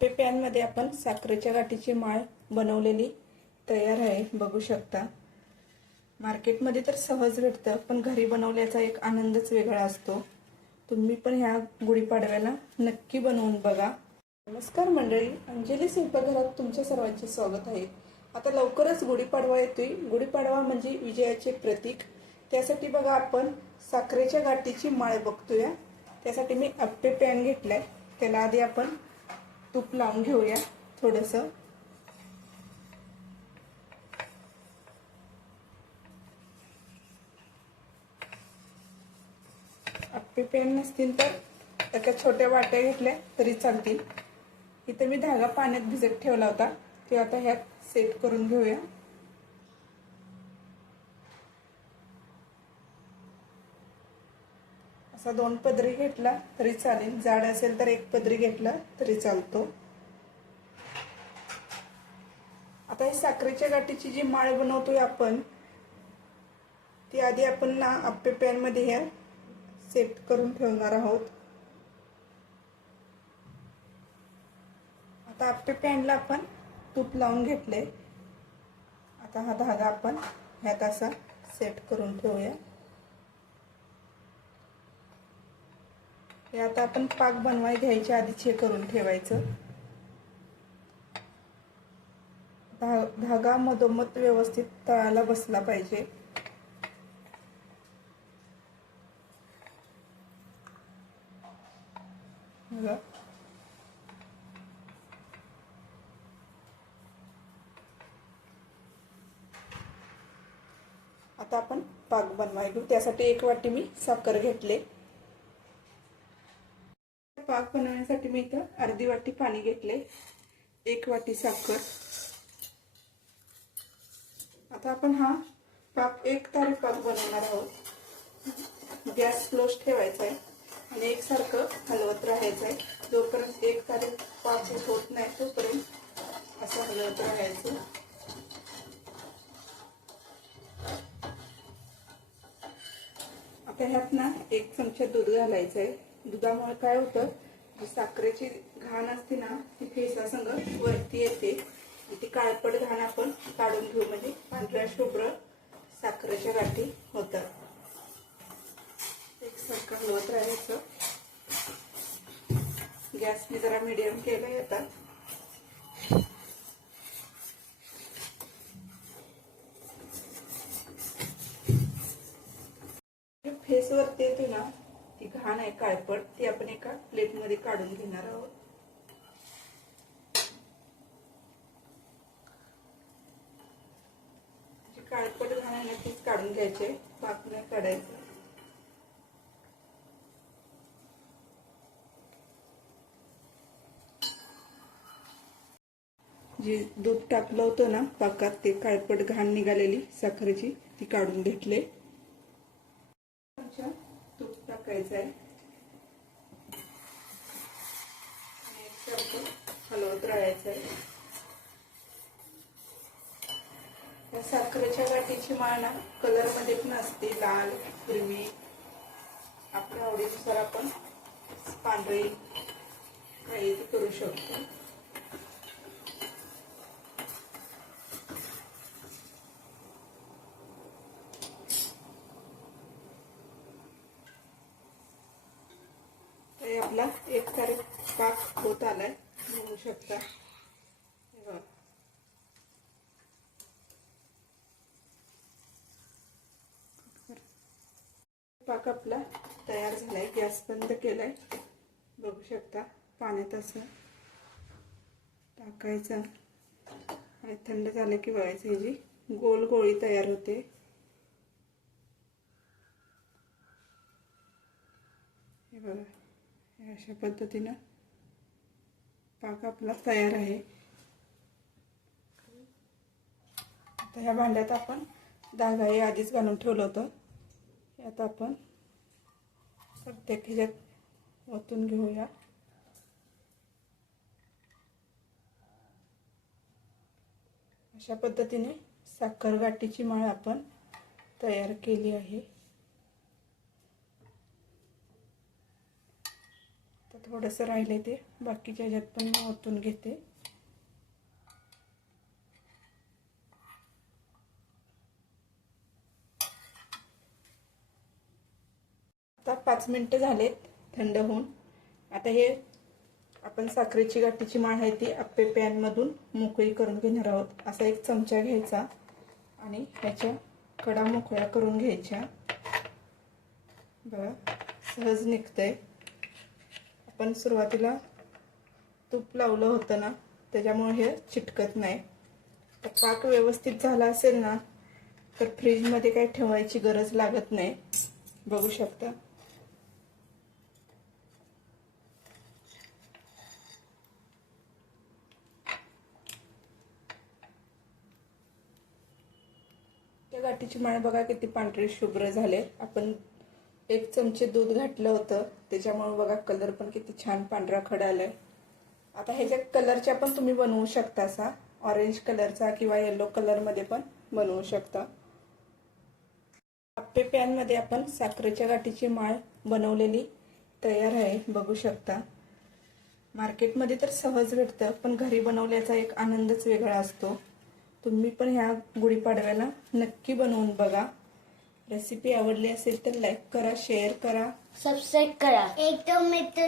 आप्पे पॅनमध्ये आपण साखरेच्या गाठीची माळ बनवलेली तयार आहे, बघू शकता। मार्केटमध्ये तर सहज भेटतं, पण घरी बनवल्याचा एक आनंदच वेगळा असतो। तुम्ही पण ह्या गुढीपाडव्याला नक्की बनवून बघा। नमस्कार मंडळी, अंजली स्वयंपाकघरात तुमच्या सर्वांचे स्वागत आहे। आता लवकरच गुढीपाडवा येतोय। गुढीपाडवा म्हणजे विजयाचे प्रतीक। त्यासाठी बघा आपण साखरेच्या गाठीची माळ बघतोय। त्यासाठी मी आप्पे पॅन घेतलाय। त्याला आधी आपण तूप लावून घेऊया थोडंसं। आप्पे पॅन नसतील तर एका छोट्या वाट्या घेतल्या तरी चालतील। इथे मी धागा पाण्यात भिजत ठेवला होता, ते आता ह्यात सेट करून घेऊया। असा 2 पदरी घेतला तरी चालेल, जाड असेल तर 1 पदरी घेतला तरी चालतो। आता ही साखरेच्या गाठीची जी माळ बनवतोय आपण, ती आधी आपण ना आप्पे पॅन मध्ये ह्या सेट करून ठेवणार आहोत। आता आप्पे पॅनला आपण तूप लावून घेतले। आता हा धागा आपण ह्यात असा सेट करून ठेवूया। हे आता आपण पाक बनवाय घ्यायच्या आधीच हे करून ठेवायचं। धागा मधोमध व्यवस्थित तळाला बसला पाहिजे। आता आपण पाक बनवाय घेऊ। त्यासाठी 1 वाटी मी साखर घेतले। पाक बनवण्यासाठी मी इथं अर्धी वाटी पाणी घेतले, 1 वाटी साखर। आता आपण हा पाक एकतारी पाक बनवणार आहोत। गॅस स्लोच ठेवायचा आहे आणि एकसारखं हलवत राहायचं आहे। जोपर्यंत एकतारी पाक होत नाही तोपर्यंत असं हलवत राहायचं। आता ह्यात ना 1 चमचा दूध घालायचं आहे। दुधामुळे काय होतं, जी साखरेची घाण असते ना ती फेसासंग वरती येते। ती काळपट घाण आपण काढून घेऊ, म्हणजे पांढऱ्या शुभ्र साखरेच्या गाठी होतात। एकसारखं हलवत राहायचं। गॅस मी जरा मीडियम केलाय आता। फेस वरती येते ना ती घाण आहे काळपट, ती आपण एका प्लेट मध्ये काढून घेणार आहोत। जी काळपट घाण आहे ना तीच काढून घ्यायचे, पाक नाही काढायचं। जी दूध टाकलं होतं ना पाकात, ते काळपट घाण निघालेली साखरेची ती काढून घेतले। तूप टाकायचं आहे, एकसारखं हलवत राहायचं आहे। या साखरेच्या गाठीची माळ ना कलर मध्ये पण असते, लाल, हिरवी, आपल्या आवडीनुसार आपण पांढरी काही करू शकतो। आपला एकसारखा पाक होत आलाय, बघू शकता। पाक आपला तयार झालाय। गॅस बंद केलाय, बघू शकता। पाण्यात असं टाकायचं आणि थंड झालं की बघायचं, ही जी गोल गोळी तयार होते। हे बघा, अशा पद्धतीनं पाक आपला तयार आहे। आता ह्या भांड्यात आपण धागा हे आधीच घालून ठेवलं होतं, आता आपण प्रत्येक ह्याच्यात ओतून घेऊया। अशा पद्धतीने साखर गाठीची माळ आपण तयार केली आहे। थोडंसं राहिले ते बाकीच्या ह्याच्यात पण मी ओतून घेते. आता 5 मिनिटं झालेत थंड होऊन. आता हे आपण साखरेची गाठीची माळ आहे ती आप्पे पॅनमधून मोकळी करून घेणार आहोत. असा एक चमचा घ्यायचा आणि ह्याच्या कडा मोकळ्या करून घ्यायच्या. बघा सहज निघतंय. आपण सुरुवातीला तूप लावलं होतं ना, त्याच्यामुळे हे चिटकत नाही. तर पाक व्यवस्थित झाला असेल ना तर फ्रीजमध्ये काही ठेवायची गरज लागत नाही. बघू शकता. त्या गाठीची माळ बघा किती पांढरे शुभ्र झाले. आपण 1 चमचे दूध घातलं होतं त्याच्यामुळे बघा कलर पण किती छान पांढरा खडा आलाय. आता ह्याच्या कलरच्या पण तुम्ही बनवू शकता, असा ऑरेंज कलरचा किंवा येलो कलर मध्ये पण बनवू शकता. आप्पे पॅन मध्ये आपण साखरेच्या गाठीची माळ बनवलेली तयार आहे. बघू शकता. मार्केटमध्ये तर सहज भेटतं पण घरी बनवल्याचा एक आनंदच वेगळा असतो. तुम्ही पण ह्या गुढीपाडव्याला नक्की बनवून बघा. रेसिपी आवडली असेल तर लाईक करा, शेअर करा, सबस्क्राईब करा. एकदम मित्र